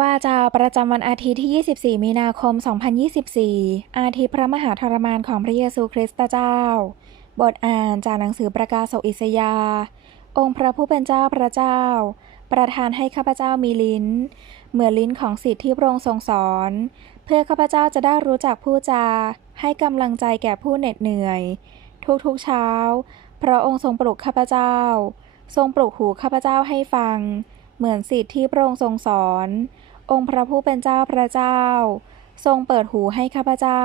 ว่าจ้าประจำวันอาทิตย์ที่ 24 มีนาคม 2024 อาทิตย์พระมหาทรมานของพระเยซูคริสต์เจ้า บทอ่านจากหนังสือประกาศอิสยา องค์พระผู้เป็นเจ้าพระเจ้า ประทานให้ข้าพเจ้ามีลิ้น เหมือนลิ้นของสิทธิที่พระองค์ทรงสอน เพื่อข้าพเจ้าจะได้รู้จักผู้จา ให้กำลังใจแก่ผู้เหน็ดเหนื่อย ทุกๆเช้า พระองค์ทรงปลุกข้าพเจ้า ทรงปลุกหูข้าพเจ้าให้ฟัง เหมือนสิทธิที่พระองค์ทรงสอน องค์พระผู้เป็นเจ้าพระเจ้า ทรงเปิดหูให้ข้าพเจ้า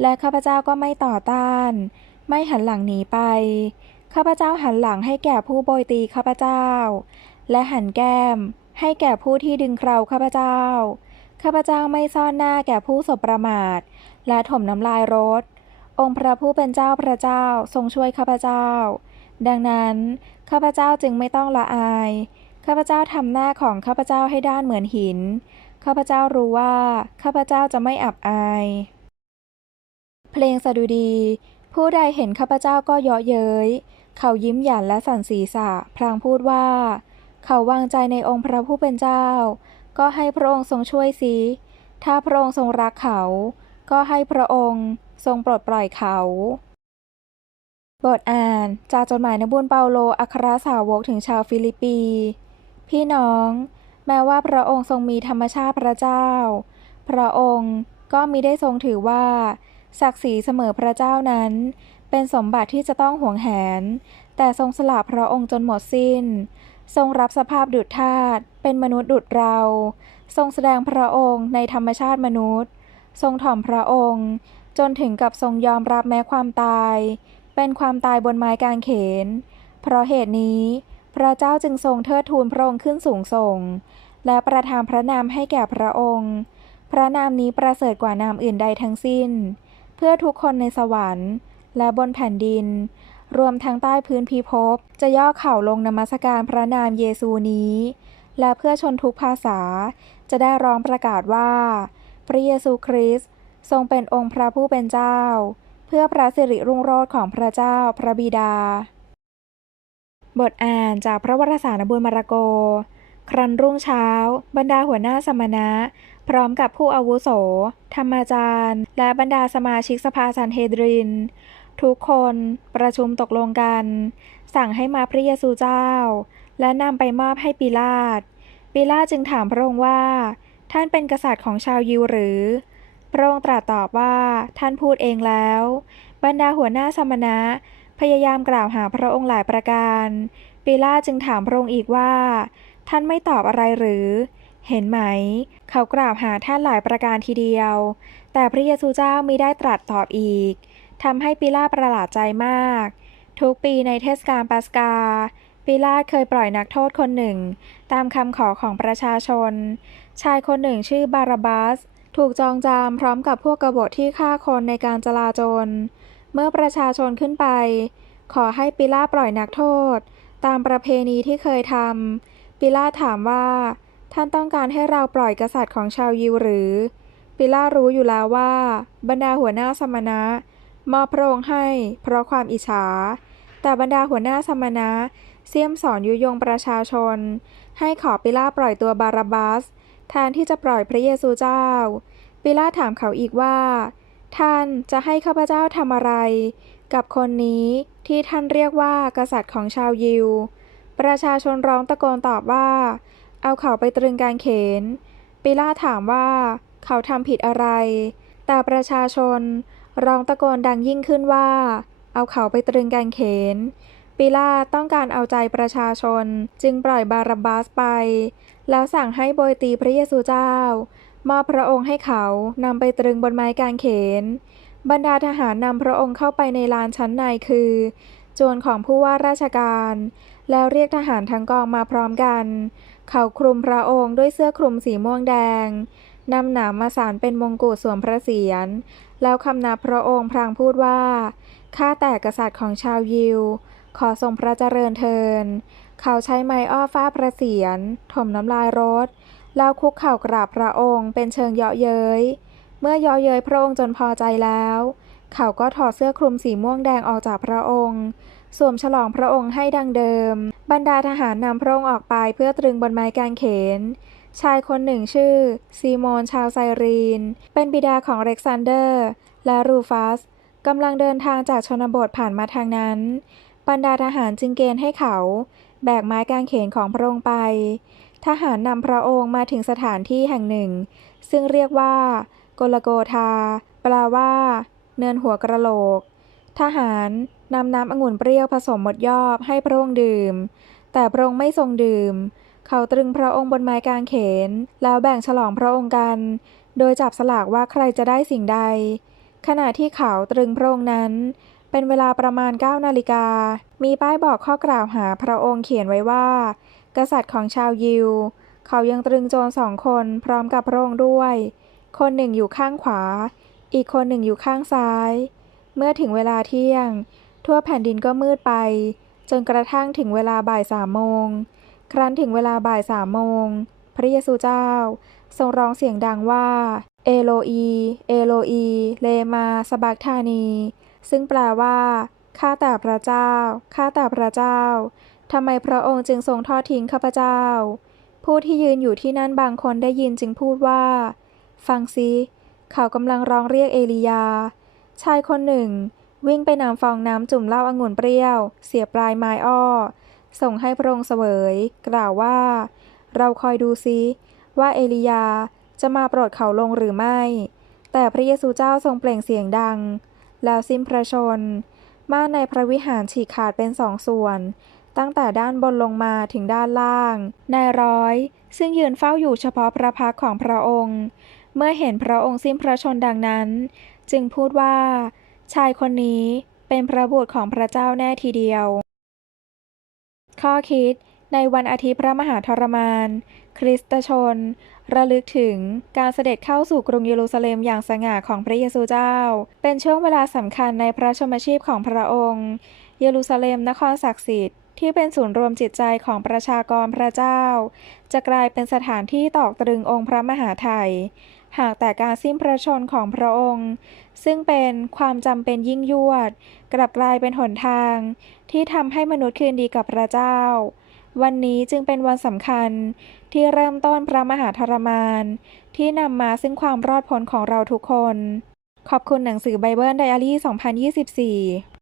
และข้าพเจ้าก็ไม่ต่อต้าน ไม่หันหลังหนีไป ข้าพเจ้าหันหลังให้แก่ผู้โบยตีข้าพเจ้า และหันแก้มให้แก่ผู้ที่ดึงเคราข้าพเจ้า ข้าพเจ้าไม่ซ่อนหน้าแก่ผู้สบประมาท และถมน้ำลายรถ องค์พระผู้เป็นเจ้าพระเจ้าทรงช่วยข้าพเจ้า ดังนั้นข้าพเจ้าจึงไม่ต้องละอาย ข้าพเจ้าทำหน้าของข้าพเจ้าให้ด้านเหมือนหิน ข้าพเจ้ารู้ว่า ข้าพเจ้าจะไม่อับอาย เพลงสดุดี ผู้ใดเห็นข้าพเจ้าก็เยาะเย้ย เขายิ้มหยันและสั่นศีรษะ พลางพูดว่า เขาวางใจในองค์พระผู้เป็นเจ้า ก็ให้พระองค์ทรงช่วยสิถ้าพระองค์ทรงรักเขา ก็ให้พระองค์ทรงปลดปล่อยเขาบทอ่านจากจดหมายนบุญเปาโลอัครสาวกถึงชาวฟิลิปปี พี่น้อง แม้ว่าพระองค์ทรงมีธรรมชาติพระเจ้า พระองค์ก็มิได้ทรงถือว่า ศักดิ์ศรีเสมอพระเจ้านั้น เป็นสมบัติที่จะต้องหวงแหน แต่ทรงสละพระองค์จนหมดสิ้น ทรงรับสภาพดุจทาสเป็นมนุษย์ดุจเรา ทรงแสดงพระองค์ในธรรมชาติมนุษย์ ทรงถ่อมพระองค์ จนถึงกับทรงยอมรับแม้ความตาย เป็นความตายบนไม้กางเขน เพราะเหตุนี้ ระเจ้าจึงทรงเทิดทูนพระองค์ขึ้นสูงส่ง และประทานพระนามให้แก่พระองค์ พระนามนี้ประเสริฐกว่านามอื่นใดทั้งสิ้น เพื่อทุกคนในสวรรค์ และบนแผ่นดิน รวมทั้งใต้พื้นพิภพจะย่อเข่าลงนมัสการพระนามเยซูนี้ และเพื่อชนทุกภาษา จะได้ร้องประกาศว่า พระเยซูคริสต์ทรงเป็นองค์พระผู้เป็นเจ้า เพื่อพระสิริรุ่งโรจน์ของพระเจ้าพระบิดา บทอ่านจากพระวรสารบุญมารโก ครันรุ่งเช้า บรรดาหัวหน้าสมณะ พร้อมกับผู้อาวุโส ธรรมาจารย์ และบรรดาสมาชิกสภาสันเฮดริน ทุกคนประชุมตกลงกัน สั่งให้มาพระเยซูเจ้า และนำไปมอบให้ปิลาตปิลาตจึงถามพระองค์ว่า ท่านเป็นกษัตริย์ของชาวยิวหรือ พระองค์ตรัสตอบว่าท่านพูดเองแล้ว บรรดาหัวหน้าสมณะ พยายามกล่าวหาพระองค์หลายประการปิลาจึงถามพระองค์อีกว่า ท่านไม่ตอบอะไรหรือ เห็นไหม เขากล่าวหาท่านหลายประการทีเดียว แต่พระเยซูเจ้ามิได้ตรัสตอบอีกทำให้ปิลาประหลาดใจมาก ทุกปีในเทศกาลปัสกาปิลาตเคยปล่อยนักโทษคนหนึ่ง ตามคำขอของประชาชน ชายคนหนึ่งชื่อบาราบัส ถูกจองจามพร้อมกับพวกกบฏที่ฆ่าคนในการจลาจล เมื่อประชาชนขึ้นไป ขอให้ปิลาปล่อยนักโทษ ตามประเพณีที่เคยทำปิลาถามว่า ท่านต้องการให้เราปล่อยกษัตริย์ของชาวยิวหรือปิลารู้อยู่แล้วว่า บรรดาหัวหน้าสมณะมอบพระองค์ให้ เพราะความอิจฉา แต่บรรดาหัวหน้าสมณะเสี่ยมสอนยุยงประชาชน ให้ขอปิลาปล่อยตัวบาราบัสแทนที่จะปล่อยพระเยซูเจ้า ปิลาถามเขาอีกว่า ท่านจะให้ข้าพเจ้าทำอะไร กับคนนี้ที่ท่านเรียกว่ากษัตริย์ของชาวยิว ประชาชนร้องตะโกนตอบว่า เอาเขาไปตรึงกางเขน ปิลาถามว่า เขาทำผิดอะไร แต่ประชาชนร้องตะโกนดังยิ่งขึ้นว่า เอาเขาไปตรึงกางเขน ปิลาตต้องการเอาใจประชาชนจึงปล่อยบาราบัสไป แล้วสั่งให้โบยตีพระเยซูเจ้า มอบพระองค์ให้เขานำไปตรึงบนไม้กางเขน บรรดาทหารนำพระองค์เข้าไปในลานชั้นในคือ โจรของผู้ว่าราชการ แล้วเรียกทหารทั้งกองมาพร้อมกัน เขาคลุมพระองค์ด้วยเสื้อคลุมสีม่วงแดงนำหนามมาสานเป็นมงกุฎสวมพระเศียร แล้วคำนับพระองค์พลางพูดว่า ข้าแต่กษัตริย์ของชาวยิว ขอทรงพระเจริญเทิน เขาใช้ไม้อ้อฟ้าพระเศียรถมน้ำลายรถ แล้วคุกเข่ากราบพระองค์เป็นเชิงเยาะเย้ย เมื่อเยาะเย้ยพระองค์จนพอใจแล้ว เขาก็ถอดเสื้อคลุมสีม่วงแดงออกจากพระองค์สวมฉลองพระองค์ให้ดังเดิม บรรดาทหารนำพระองค์ออกไปเพื่อตรึงบนไม้กางเขน ชายคนหนึ่งชื่อ ซีโมนชาวไซรีน เป็นบิดาของเล็กซานเดอร์ และรูฟัสกำลังเดินทางจากชนบทผ่านมาทางนั้น บรรดาทหารจึงเกณฑ์ให้เขา แบกไม้กางเขนของพระองค์ไป ทหารนำพระองค์มาถึงสถานที่แห่งหนึ่ง ซึ่งเรียกว่า โกลโกธาแปลว่า เนินหัวกระโหลก ทหารนำน้ำองุ่นเปรี้ยวผสมหมดยอบให้พระองค์ดื่ม แต่พระองค์ไม่ทรงดื่ม เขาตรึงพระองค์บนไม้กางเขน แล้วแบ่งฉลองพระองค์กัน โดยจับสลากว่าใครจะได้สิ่งใด ขณะที่เขาตรึงพระองค์นั้น เป็นเวลาประมาณ9นาฬิกา มีป้ายบอกข้อกล่าวหาพระองค์เขียนไว้ว่า กษัตริย์ของชาวยิว เขายังตรึงโจรสองคนพร้อมกับพระองค์ด้วย คนหนึ่งอยู่ข้างขวา อีกคนหนึ่งอยู่ข้างซ้าย เมื่อถึงเวลาเที่ยง ทั่วแผ่นดินก็มืดไป จนกระทั่งถึงเวลาบ่ายสามโมง ครั้นถึงเวลาบ่ายสามโมง พระเยซูเจ้า ทรงร้องเสียงดังว่า เอโลอี เอโลอี เลมาสบักธานี ซึ่งแปลว่า ข้าแต่พระเจ้า ข้าแต่พระเจ้า ทำไมพระองค์จึงทรงทอดทิ้งข้าพเจ้า ผู้ที่ยืนอยู่ที่นั่นบางคนได้ยินจึงพูดว่า ฟังซิเขากำลังร้องเรียกเอลียา ชายคนหนึ่ง วิ่งไปนำฟองน้ำจุ่มเหล้าองุ่นเปรี้ยว เสียปลายไม้อ้อ ส่งให้พระองค์เสวย กล่าวว่า เราคอยดูซิว่าเอลียาจะมาโปรดเขาลงหรือไม่ แต่พระเยซูเจ้าทรงเปล่งเสียงดัง แล้วสิ้นพระชน ม่านในพระวิหารฉีกขาดเป็นสองส่วน ตั้งแต่ด้านบนลงมาถึงด้านล่าง นายร้อย ซึ่งยืนเฝ้าอยู่เฉพาะพระพักของพระองค์ เมื่อเห็นพระองค์สิ้นพระชนดังนั้น จึงพูดว่า ชายคนนี้เป็นพระบุตรของพระเจ้าแน่ทีเดียว ข้อคิดในวันอาทิตย์พระมหาทรมาน คริสตชน ระลึกถึงการเสด็จเข้าสู่กรุงเยรูซาเล็มอย่างสง่าของพระเยซูเจ้า เป็นช่วงเวลาสำคัญในพระชมชีพของพระองค์ เยรูซาเล็มนครศักดิ์สิทธิ์ ที่เป็นศูนย์รวมจิตใจของประชากรพระเจ้า จะกลายเป็นสถานที่ตอกตรึงองค์พระมหาไทยหากแต่การสิ้นพระชนของพระองค์ ซึ่งเป็นความจำเป็นยิ่งยวด กลับกลายเป็นหนทาง ที่ทำให้มนุษย์คืนดีกับพระเจ้า วันนี้จึงเป็นวันสำคัญที่เริ่มต้นพระมหาทรมาน ที่นำมาซึ่งความรอดพ้นของเราทุกคน ขอบคุณหนังสือไบเบิลไดอารี่ 2024